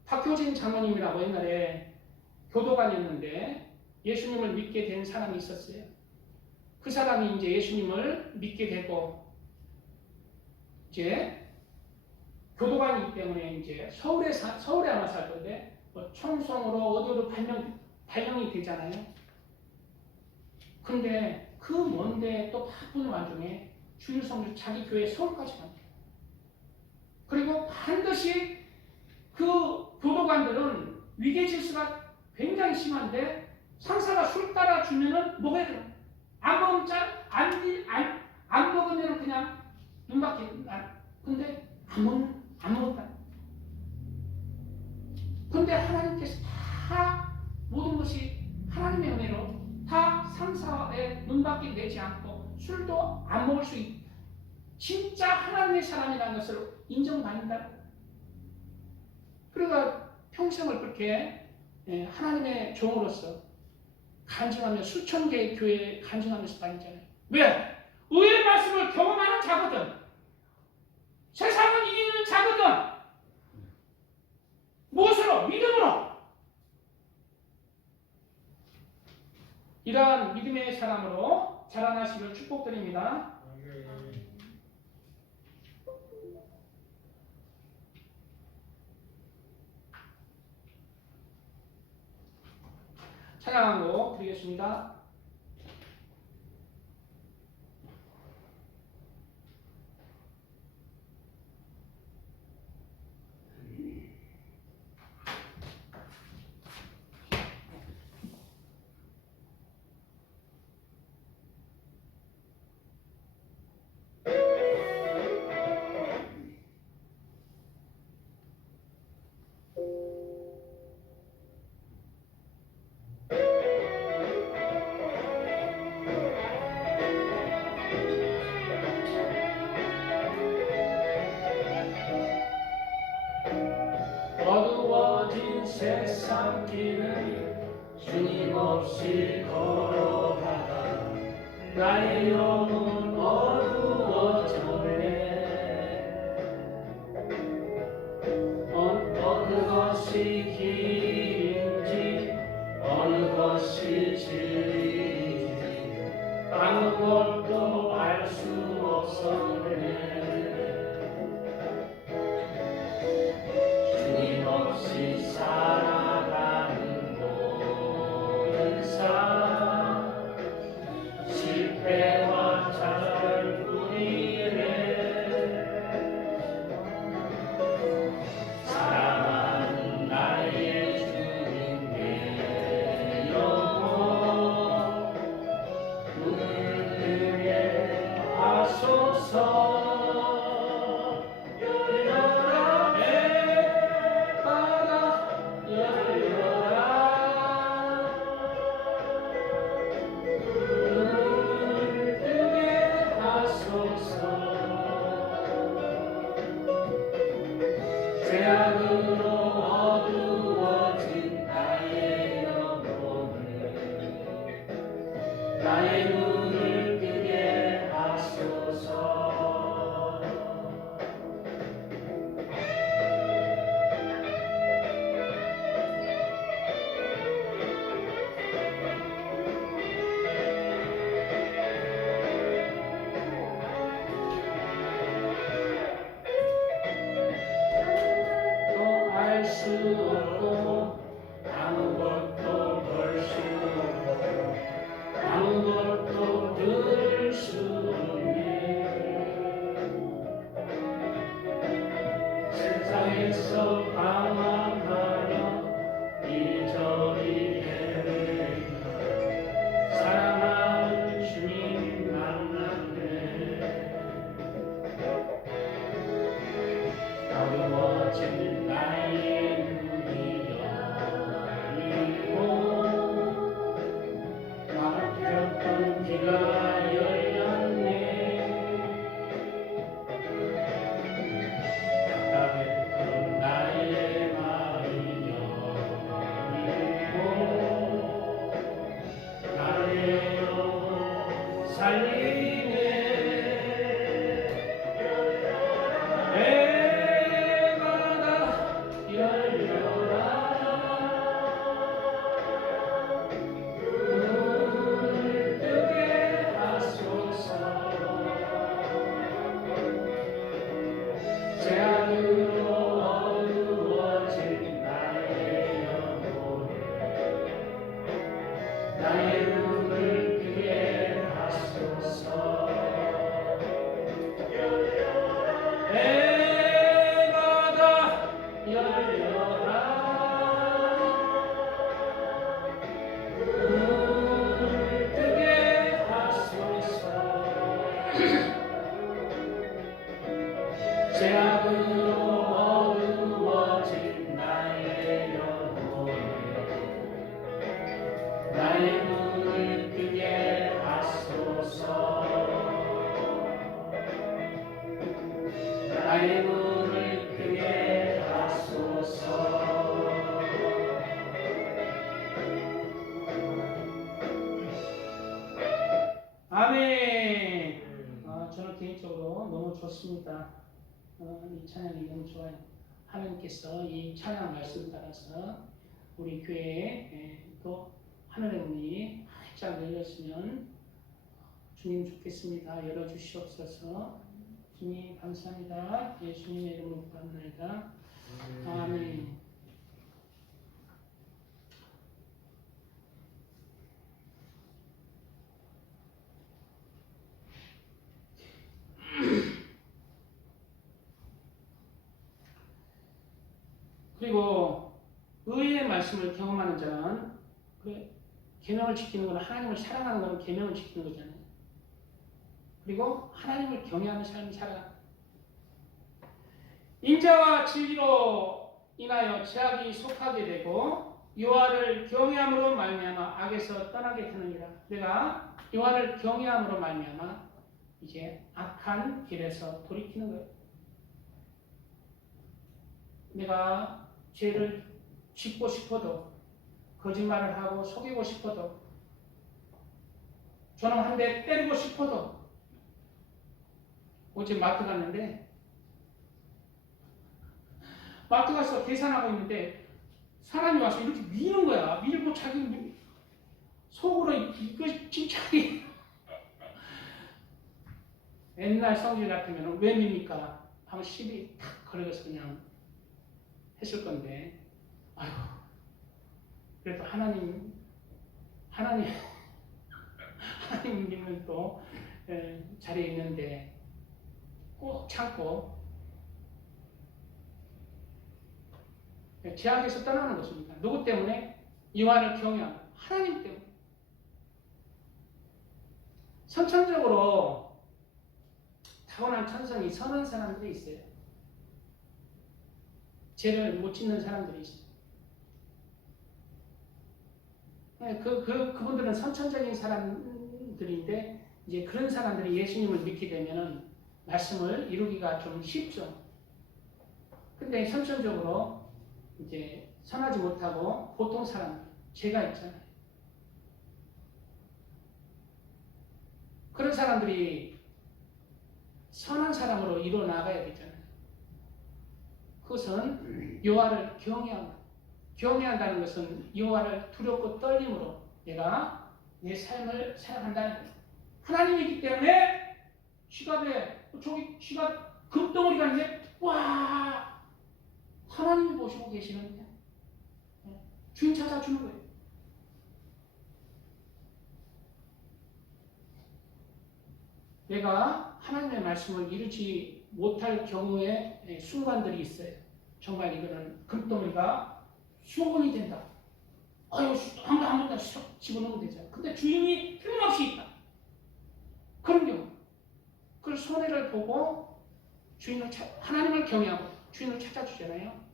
박효진 장모님이라고 옛날에 교도관이었는데 예수님을 믿게 된 사람이 있었어요. 그 사람이 이제 예수님을 믿게 되고 이제 교도관이기 때문에 이제 서울에 아마 살 건데 청송으로 어디로 발령이 되잖아요. 근데 그 먼데 또 바쁜 와중에 주일 성주 자기 교회 서울까지 갑니다. 그리고 반드시 그 교도관들은 위계질서가 굉장히 심한데 상사가 술 따라 주면은 먹어야 돼요. 안 먹으면 안 먹으면 그냥 눈밖에 안. 근데 안 먹었다. 근데 하나님께서 다 모든 것이 하나님의 은혜로 다 상사의 눈밖에 내지 않고 술도 안 먹을 수 있다. 진짜 하나님의 사람이라는 것을 인정받는다. 그러니까 평생을 그렇게 하나님의 종으로서 간증하며 수천 개의 교회에 간증하면서 다니잖아요. 왜? 의의 말씀을 경험하는 자거든. 세상은 이기는 자거든. 무엇으로? 믿음으로. 이러한 믿음의 사람으로 자라나시길 축복드립니다. 찬양한 곡 드리겠습니다. 어두워진 세상 길을 주님 없이 걸어가다 나의 영혼 어두워졌네. 어느 것이 길인지 어느 것이 진리인지 아무것도 알 수 없었네. 주님 없이 살아가는 모든 삶 실패와 좌절뿐이네. 사랑하는 나의 주님 내 영혼 눈을 뜨게 하소서. 죄악으로 어두워진 나의 영혼을 나의 눈을 뜨게 하소서. 알 수 없고 아무것도 볼 수 없고 아무것도 들을 수 없네. 세상에서 방황하며 이리저리 헤매며 사랑하는 주님 만났네. 어두워진 나의 눈이 열리고 막혔던 귀가 열렸네. 답답했던 나의 마음이 열리고 나의 영혼 살리네. 죄악으로 어두워진 나의 영혼을 나의 눈을 뜨게 하소서. 해가 다 열려라. 눈을 뜨게 하소서. 죄악으로 어두워진 나의 영혼을 나의 눈을 뜨게 하소서. 나의 문을 크게 하소서. 아멘. 저는 개인적으로 너무 좋습니다. 이 찬양이 너무 좋아요. 하나님께서 이 찬양 말씀 따라서 우리 교회에 또 하늘의 문이 활짝 열렸으면 주님 좋겠습니다. 열어주시옵소서. 주님 감사합니다. 예수님의 이름으로 구합니다. 아멘. 그리고 의의 말씀을 경험하는 자는 그래, 계명을 지키는 것은 하나님을 사랑하는 것은 계명을 지키는 거잖아요. 그리고 하나님을 경외하는 삶을 살아. 인자와 진리로 인하여 죄악이 속하게 되고 여호와를 경외함으로 말미암아 악에서 떠나게 하느니라. 내가 여호와를 경외함으로 말미암아 이제 악한 길에서 돌이키는 거예요. 내가 죄를 짓고 싶어도 거짓말을 하고 속이고 싶어도 저는 한 대 때리고 싶어도 어제 마트 갔는데 마트 가서 계산하고 있는데 사람이 와서 이렇게 미는 거야. 밀고 자기 속으로 이거 진짜 옛날 성질 같으면 왜 밉니까? 하면 시비 탁 걸어서 그냥 했을 건데 아휴 그래도 하나님 하나님은 또 자리에 있는데 꼭 참고 죄악에서 떠나는 것입니다. 누구 때문에? 여호와를 경외하는 하나님 때문에. 선천적으로 타고난 천성이 선한 사람들이 있어요. 죄를 못 짓는 사람들이 있어요. 그분들은 선천적인 사람들인데 이제 그런 사람들이 예수님을 믿게 되면은 말씀을 이루기가 좀 쉽죠. 근데 선천적으로 이제 선하지 못하고 보통 사람 죄가 있잖아요. 그런 사람들이 선한 사람으로 일어나가야 되잖아요. 그것은 여호와를 경외한다는 것은 여호와를 두렵고 떨림으로 내가 내 삶을 살아간다는 거예요. 하나님이기 때문에 지갑에 저기 지갑 금덩어리가 있는데 와 하나님이 보시고 계시는 거예요. 주인 찾아주는 거예요. 내가 하나님의 말씀을 이루지 못할 경우에 순간들이 있어요. 정말 이거는 금덩어리가 수건이 된다. 아유, 한 번 더 집어넣으면 되잖아. 근데 주인이 틀림없이 있다. 그런 경우. 그 손해를 보고 하나님을 경외하고 주인을 찾아주잖아요.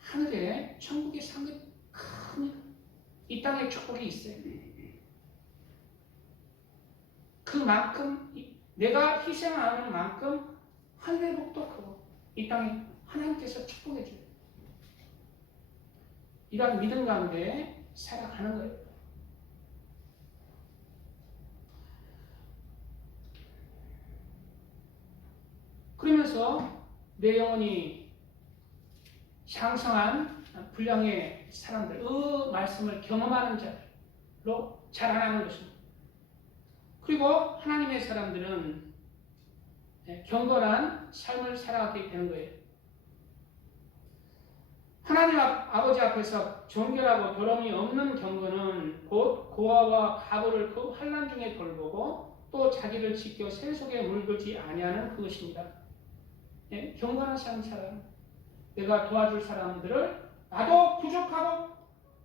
하늘에 천국의 상급이 큽니다. 이 땅에 축복이 있어요. 그만큼 내가 희생하는 만큼 하늘의 복도 크고 이 땅에 하나님께서 축복해 줘요. 이런 믿음 가운데 살아가는 거예요. 그러면서 내 영혼이 장성한 분량의 사람들, 말씀을 경험하는 자로 자라나는 것입니다. 그리고 하나님의 사람들은 경건한 삶을 살아가게 되는 거예요. 하나님 아버지 앞에서 정결하고 더러움이 없는 경건은 곧 고아와 가부를 그 환난 중에 돌보고 또 자기를 지켜 새 속에 물들지 아니하는 그것입니다. 경건한 삶을 살아요. 내가 도와줄 사람들을 나도 부족하고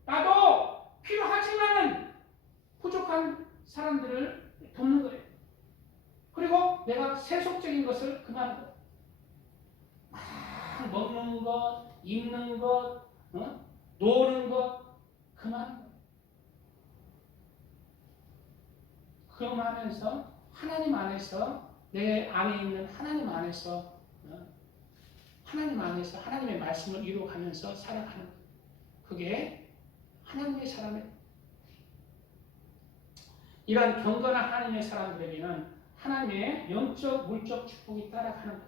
나도 필요하지만은 부족한 사람들을 돕는 거예요. 그리고 내가 세속적인 것을 그만하고 먹는 것, 입는 것, 노는 것 그만하는 거예요. 그만하면서 하나님 안에서 내 안에 있는 하나님 안에서 하나님 안에서 하나님의 말씀을 이루어가면서 살아가는 것. 그게 하나님의 사람이에요. 이런 경건한 하나님의 사람들에게는 하나님의 영적, 물적 축복이 따라가는 거예요.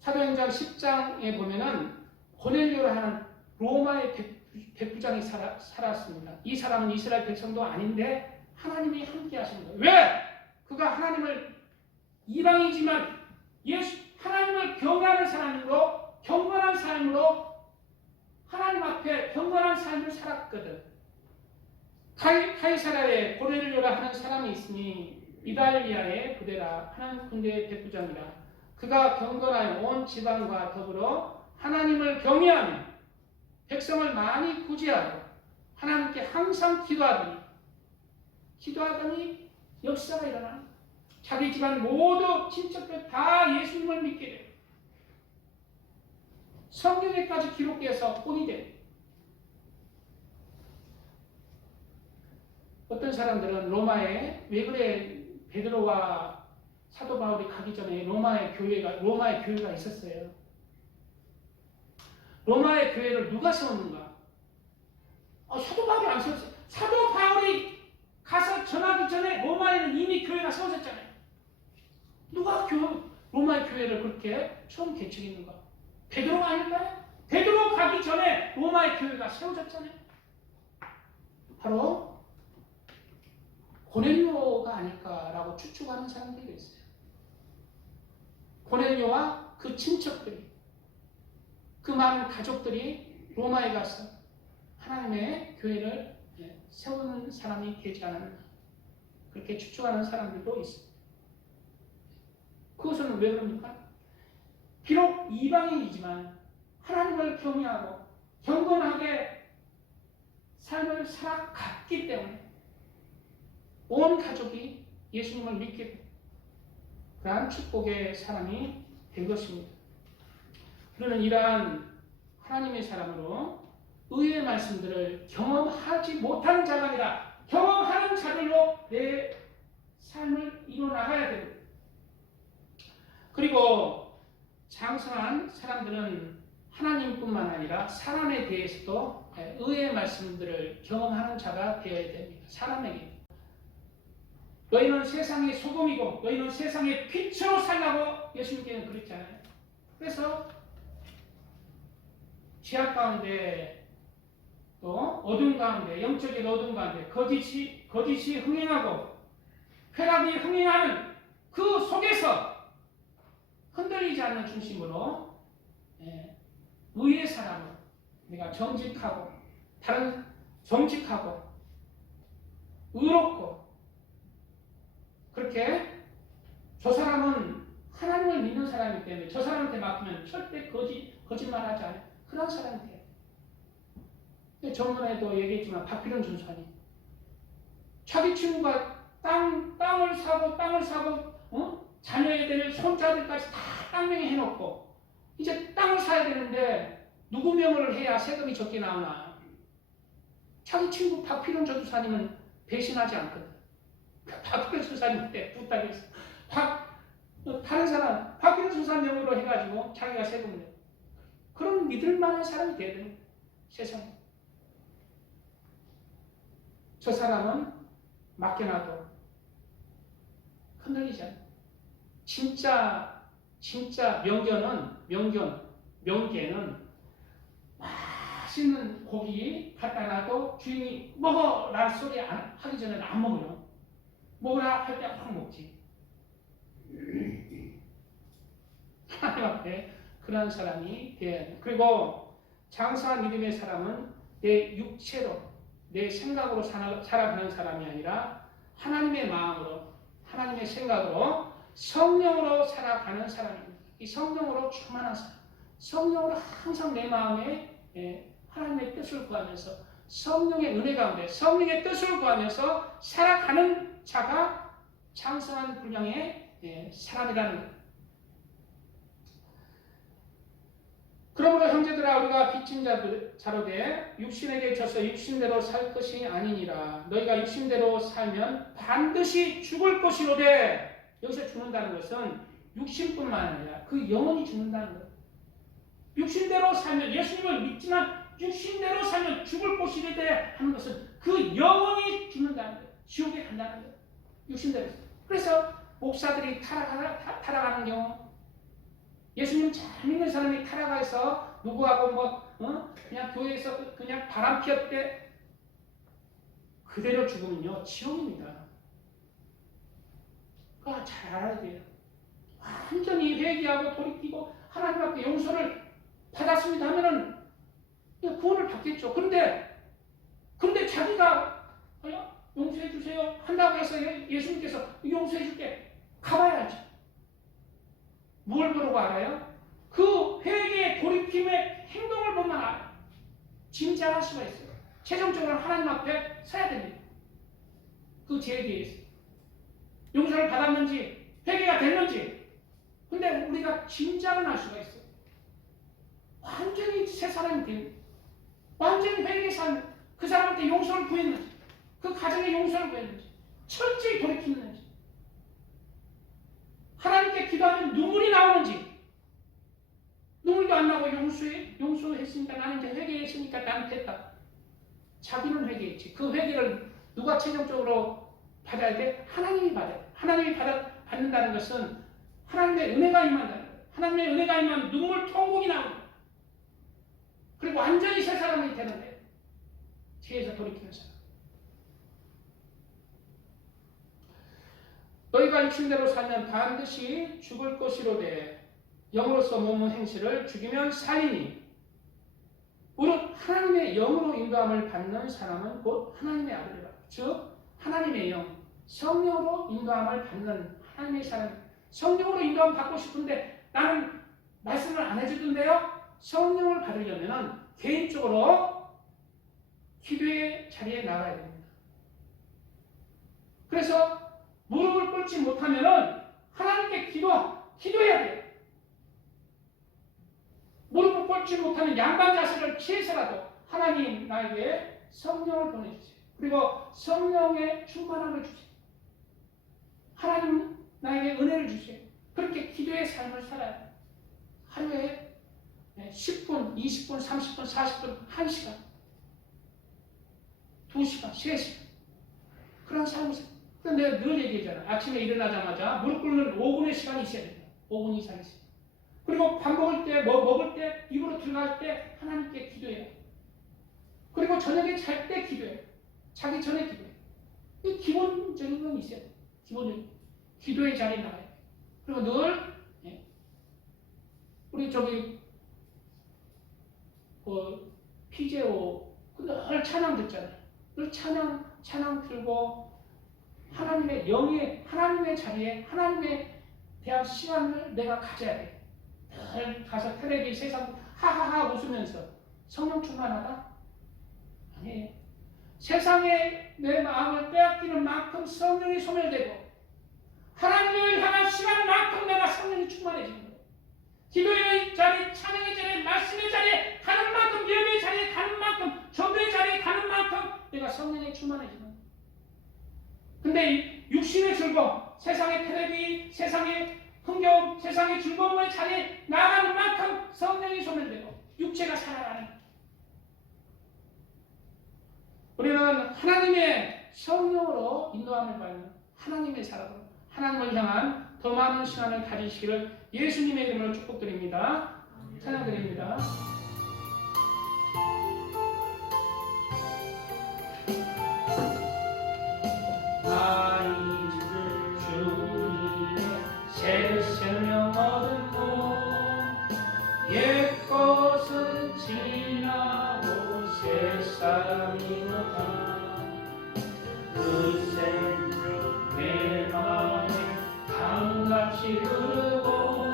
사도행전 10장에 보면은 고넬료를 하는 로마의 백부장이 살았습니다. 이 사람은 이스라엘 백성도 아닌데 하나님이 함께 하신 거예요. 왜? 그가 하나님을 이방이지만 하나님을 경외하는 사람으로 경건한 삶으로 하나님 앞에 경건한 삶을 살았거든. 카이사라에 고넬료라 하는 사람이 있으니 이달리아의 부대라 하는 군대의 백부장이라. 그가 경건하여 온 지방과 더불어 하나님을 경외하며 백성을 많이 구제하고 하나님께 항상 기도하더니 역사가 일어나. 자기 집안 모두 친척들 다 예수님을 믿게 돼요. 성경에까지 기록돼서 본이 돼요. 어떤 사람들은 로마에 왜 그래 베드로와 사도 바울이 가기 전에 로마의 교회가 있었어요. 로마의 교회를 누가 세웠는가? 사도 바울이 안 세웠어요. 사도 바울이 가서 전하기 전에 로마에는 이미 교회가 세워졌잖아요. 누가 로마의 교회를 그렇게 처음 개척했는가? 베드로가 아닐까요? 베드로 가기 전에 로마의 교회가 세워졌잖아요. 바로 고넬료가 아닐까라고 추측하는 사람들이 있어요. 고넬료와 그 친척들이, 그 많은 가족들이 로마에 가서 하나님의 교회를 세우는 사람이 되지 않았나, 그렇게 추측하는 사람들도 있습니다. 그것은 왜 그럽니까? 비록 이방인이지만 하나님을 경외하고 경건하게 삶을 살아갔기 때문에 온 가족이 예수님을 믿게 된 그러한 축복의 사람이 된 것입니다. 우리는 이러한 하나님의 사람으로 의의 말씀들을 경험하지 못하는 자가 아니라 경험하는 자들로 내 삶을 이뤄나가야 됩니다. 그리고 장성한 사람들은 하나님뿐만 아니라 사람에 대해서도 의의 말씀들을 경험하는 자가 되어야 됩니다. 사람에게. 너희는 세상의 소금이고 너희는 세상의 빛으로 살라고 예수님께는 그랬잖아요. 그래서 죄악 가운데 또 어둠 가운데, 영적인 어둠 가운데 거짓이 흥행하고 쾌락이 흥행하는 그 속에서 흔들리지 않는 중심으로 의의 사람으로 내가 정직하고 의롭고 그렇게 저 사람은 하나님을 믿는 사람이기 때문에 저 사람한테 맡기면 절대 거짓말하지 않아요. 그런 사람이 돼요. 전번에도 얘기했지만 박필원 준사님 자기 친구가 땅을 사고 자녀애들 손자들까지 다 땅 명의 해놓고 이제 땅을 사야 되는데 누구 명을 해야 세금이 적게 나오나. 자기 친구 박필원 전도사님은 배신하지 않거든. 박필원 전도사님한테 부탁했어. 다른 사람 박필원 전도사 명으로 해가지고 자기가 세금을 내. 그런 믿을 만한 사람이 돼야 되는 세상에. 저 사람은 맡겨놔도 흔들리지 않아. 진짜 명계는 맛있는 고기 갖다 놔도 주인이 먹어라는 소리 하기 전에는 안 먹어요. 먹으라 할 때 확 먹지. 하나님 앞에 그런 사람이 돼야 돼. 그리고 장사한 믿음의 사람은 내 육체로, 내 생각으로 살아가는 사람이 아니라 하나님의 마음으로, 하나님의 생각으로, 성령으로 살아가는 사람입니다. 이 성령으로 충만한 사람, 성령으로 항상 내 마음에 하나님의 뜻을 구하면서 성령의 은혜 가운데 성령의 뜻을 구하면서 살아가는 자가 장성한 분량의 사람이라는 것. 그러므로 형제들아 우리가 빚진 자로 돼 육신에게 져서 육신대로 살 것이 아니니라. 너희가 육신대로 살면 반드시 죽을 것이로되. 여기서 죽는다는 것은 육신뿐만 아니라 그 영혼이 죽는다는 것. 육신대로 살면, 예수님을 믿지만 육신대로 살면 죽을 곳이 되야 하는 것은 그 영혼이 죽는다는 거예요. 지옥에 간다는 거예요. 육신대로. 그래서 목사들이 타락하는 경우, 예수님 잘 믿는 사람이 타락해서 누구하고 그냥 교회에서 그냥 바람 피웠대, 그대로 죽으면요 지옥입니다. 그거 잘 알아야 돼요. 완전히 회개하고 돌이키고 하나님 앞에 용서를 받았습니다 하면은 구원을 받겠죠. 그런데 자기가 용서해 주세요 한다고 해서 예수님께서 용서해 줄게 가봐야지. 뭘 보고 알아요? 그 회개의 돌이킴의 행동을 보면 알아요. 짐작할 수가 있어요. 최종적으로 하나님 앞에 서야 됩니다. 그 죄에 대해서 용서를 받았는지 회개가 됐는지. 근데 우리가 짐작은 할 수가 있어요. 완전히 새 사람이 됩니다. 완전히 회개해서 그 사람한테 용서를 구했는지, 그 가정에 용서를 구했는지, 철저히 돌이키는지, 하나님께 기도하면 눈물이 나오는지, 눈물도 안 나고 용서했으니까 나는 이제 회개했으니까 나는 됐다. 자기는 회개했지. 그 회개를 누가 최종적으로 받아야 돼? 하나님이 받아요. 하나님이 받는다는 것은 하나님의 은혜가 임한다는 거예요. 하나님의 은혜가 임하면 눈물 통곡이 나옵니다. 그리고 완전히 새 사람이 되는 거예요. 죄에서 돌이키는 사람. 너희가 육신대로 살면 반드시 죽을 것이로되 영으로서 몸의 행실을 죽이면 살이니 무릇 하나님의 영으로 인도함을 받는 사람은 곧 하나님의 아들이라. 즉 하나님의 영, 성령으로 인도함을 받는 하나님의 사람. 성령으로 인도함을 받고 싶은데 나는 말씀을 안 해주던데요. 성령을 받으려면 개인적으로 기도의 자리에 나가야 됩니다. 그래서 무릎을 꿇지 못하면 하나님께 기도해야 돼요. 무릎을 꿇지 못하면 양반 자세를 취해서라도 하나님 나에게 성령을 보내주세요. 그리고 성령의 충만함을 주세요. 하나님 나에게 은혜를 주세요. 그렇게 기도의 삶을 살아요. 하루에 10분, 20분, 30분, 40분, 1시간, 2시간, 3시간 그런 삶을 살아요. 내가 늘 얘기하잖아. 아침에 일어나자마자 무릎 꿇는 5분의 시간이 있어야 된다. 5분 이상 있어요. 그리고 밥 먹을 때, 먹을 때, 입으로 들어갈 때 하나님께 기도해요. 그리고 저녁에 잘 때 기도해요. 자기 전에 기도해요. 이 기본적인 건 있어요. 기본적인 기도의 자리에 나가요. 그리고 늘 우리 PJO 늘 찬양 듣잖아요. 늘 찬양 들고 하나님의 영의 하나님의 자리에 하나님에 대한 시간을 내가 가져야 돼. 늘 가서 텔레비 세상 하하하 웃으면서 성령 충만하다? 아니에요. 세상에 내 마음을 빼앗기는 만큼 성령이 소멸되고 하나님을 향한 시간만큼 내가 성령이 충만해지는 거예요. 기도의 자리, 찬양의 자리, 말씀의 자리에 가는 만큼, 예배의 자리에 가는 만큼, 전도의 자리에 가는 만큼 내가 성령이 충만해지는 거예요. 근데 육신의 즐거움, 세상의 텔레비, 세상의 흥겨움, 세상의 즐거움의 자리에 나가는 만큼 성령이 소멸되고 육체가 살아가는 거예요. 우리는 하나님의 성령으로 인도함을 받는 하나님의 사람으로 하나님을 향한 더 많은 시간을 가지시기를 예수님의 이름으로 축복드립니다. 찬양드립니다. 나 이제 주님의 새 생명 얻은 몸 옛것은 지나고 새 사람이로다. 그 생명 내 마음에 강같이 흐르고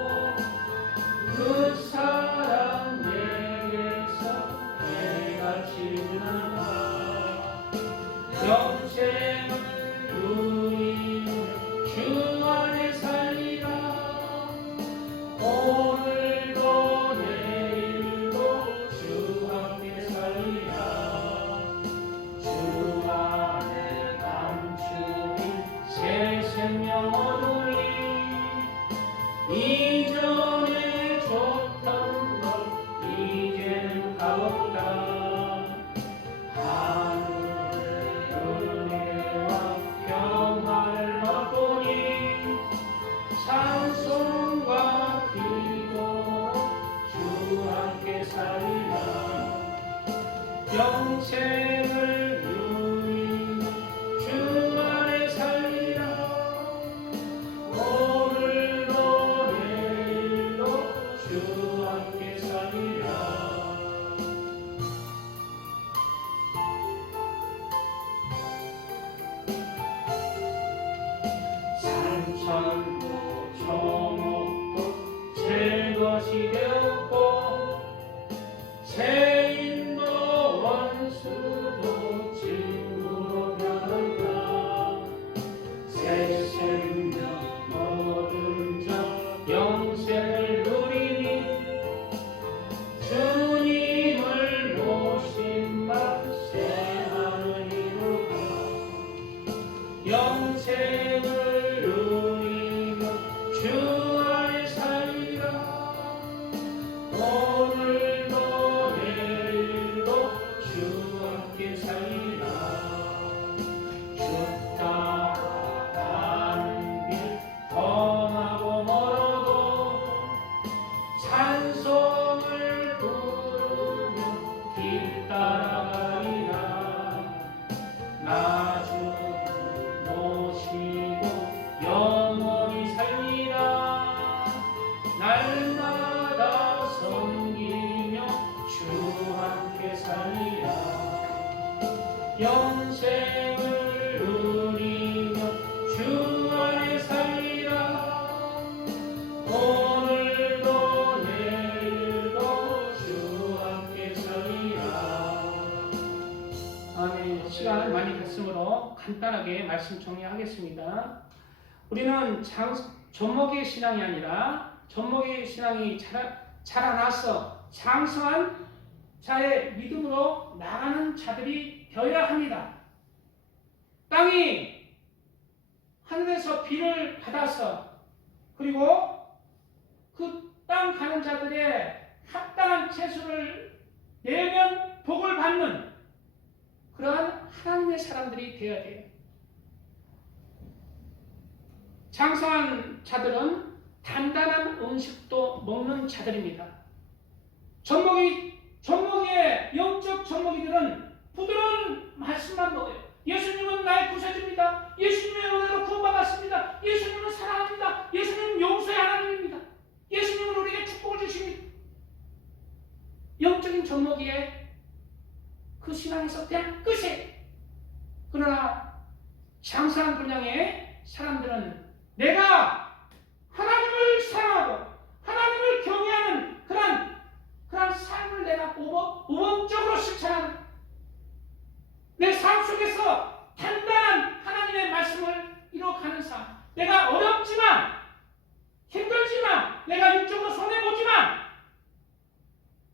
그 사랑 내게서 해같이 나가 영생을 누리 영생을 누리며 주 안에 살리라. 오늘도 내일도 주 함께 살리라. 산천도 정옥도 제 것이 되었고 세인도 원수도 친구로 변한다. 새 생명 얻은 자 영생을 누리니 주님을 모신다. 새 하늘이로 가. 영생을 누리며 주 안에 살리라. 오늘도 내일도 주 함께 살리라. 주 따라가는 길 험하고 멀어도 찬송을 부르며 길 따라가리라. 나 주 모시고 영원히 살리라. 날마다 섬기며 주 함께 살리라. 영생을 누리며 주 안에 살리라. 오늘도 내일도 주 함께 살리라. 아멘. 시간을 많이 갔으므로 간단하게 말씀 정리하겠습니다. 우리는 젖먹이의 신앙이 아니라 젖먹이의 신앙이 자라나서 장성한 자의 믿음으로 나가는 자들이 되어야 합니다. 땅이 하늘에서 비를 받아서 그리고 그 땅 가는 자들의 합당한 채소를 내면 복을 받는 그러한 하나님의 사람들이 되어야 돼요. 장성한 자들은 단단한 음식도 먹는 자들입니다. 젖먹이의 영적 젖먹이들은 부드러운 말씀만 먹어요. 예수님은 나의 구세주입니다. 예수님의 은혜로 구원받았습니다. 예수님은 사랑합니다. 예수님은 용서의 하나님입니다. 예수님은 우리에게 축복을 주십니다. 영적인 젖먹이의 그 신앙에서 그냥 끝이에요. 그러나 장성한 분량의 사람들은 내가 하나님을 사랑하고 하나님을 경외하는 그런 삶을 내가 모범적으로 실천하는 내 삶 속에서 단단한 하나님의 말씀을 이뤄가는 삶. 내가 어렵지만 힘들지만 내가 육적으로 손해보지만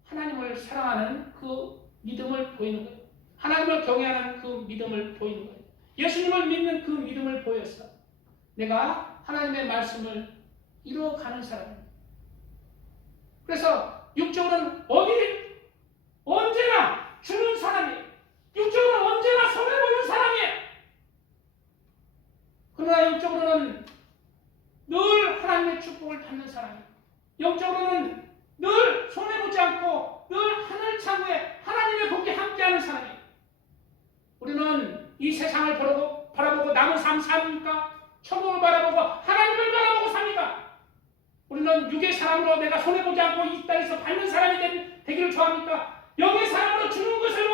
하나님을 사랑하는 그 믿음을 보이는 거예요. 하나님을 경외하는 그 믿음을 보이는 거예요. 예수님을 믿는 그 믿음을 보여서 내가 하나님의 말씀을 이루어가는 사람입니다. 그래서 육적으로는 언제나 주는 사람이에요. 육적으로는 언제나 손해보는 사람이에요. 그러나 영적으로는 늘 하나님의 축복을 받는 사람이에요. 영적으로는 늘 손해보지 않고 늘 하늘 창고에 하나님의 복이 함께하는 사람이에요. 우리는 이 세상을 바라보고 남은 삶 삽니까? 천국을 바라보고 하나님을 바라보고 삽니까? 우리는 육의 사람으로 내가 손해보지 않고 이 땅에서 받는 사람이 되기를 좋아합니까? 영의 사람으로 주는 것을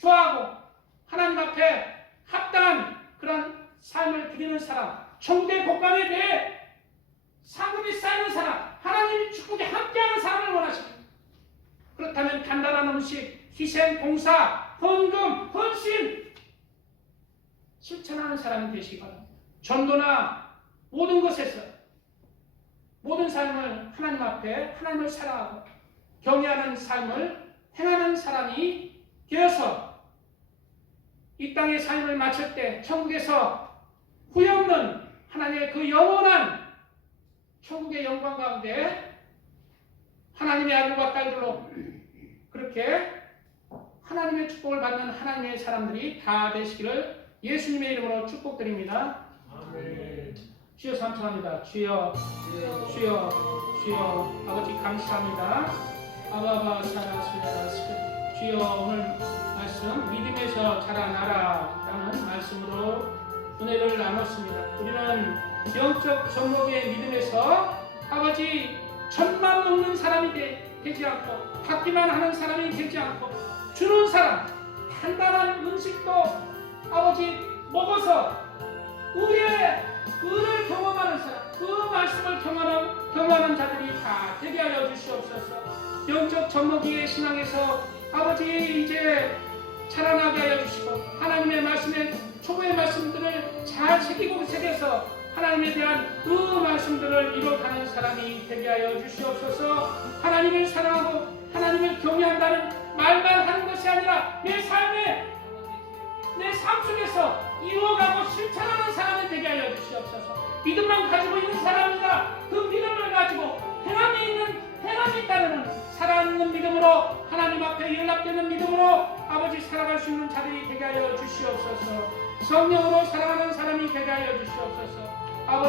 좋아하고 하나님 앞에 합당한 그런 삶을 드리는 사람, 천국의 복감에 대해 상급이 쌓이는 사람, 하나님의 축복에 함께하는 사람을 원하십니다. 그렇다면 간단한 음식, 희생, 봉사, 헌금, 헌신 실천하는 사람이 되시기 바랍니다. 전도나 모든 것에서 모든 삶을 하나님 앞에 하나님을 사랑하고 경외하는 삶을 행하는 사람이 되어서 이 땅의 삶을 마칠 때 천국에서 후회 없는 하나님의 그 영원한 천국의 영광 가운데 하나님의 아들과 딸들로 그렇게 하나님의 축복을 받는 하나님의 사람들이 다 되시기를 예수님의 이름으로 축복드립니다. 아멘. 주여 감사합니다. 주여, 주여, 주여, 아버지 감사합니다. 아바바 사라스라스. 주여, 오늘 말씀 믿음에서 자라나라 라는 말씀으로 은혜를 나눴습니다. 우리는 영적 접목의 믿음에서 아버지 젖만 먹는 사람이 되지 않고 받기만 하는 사람이 되지 않고 주는 사람, 단단한 음식도 아버지 먹어서 의를 경험하는 사람, 그 말씀을 경험하는 자들이 다 되게 하여 주시옵소서. 영적 접목의 신앙에서 아버지 이제 자라나게 하여 주시고 하나님의 말씀에 초보의 말씀들을 잘 새겨서 하나님에 대한 그 말씀들을 이뤄가는 사람이 되게 하여 주시옵소서. 하나님을 사랑하고 하나님을 경외한다는 말만 하는 것이 아니라 내 삶 속에서 이루어가고 실천하는 사람이 되게 하여 주시옵소서. 믿음만 가지고 있는 사람이라 그 믿음을 가지고 행함이 따르는 살아있는 믿음으로 하나님 앞에 연락되는 믿음으로 아버지 살아갈 수 있는 자들이 되게 하여 주시옵소서. 성령으로 살아가는 사람이 되게 하여 주시옵소서. 아버지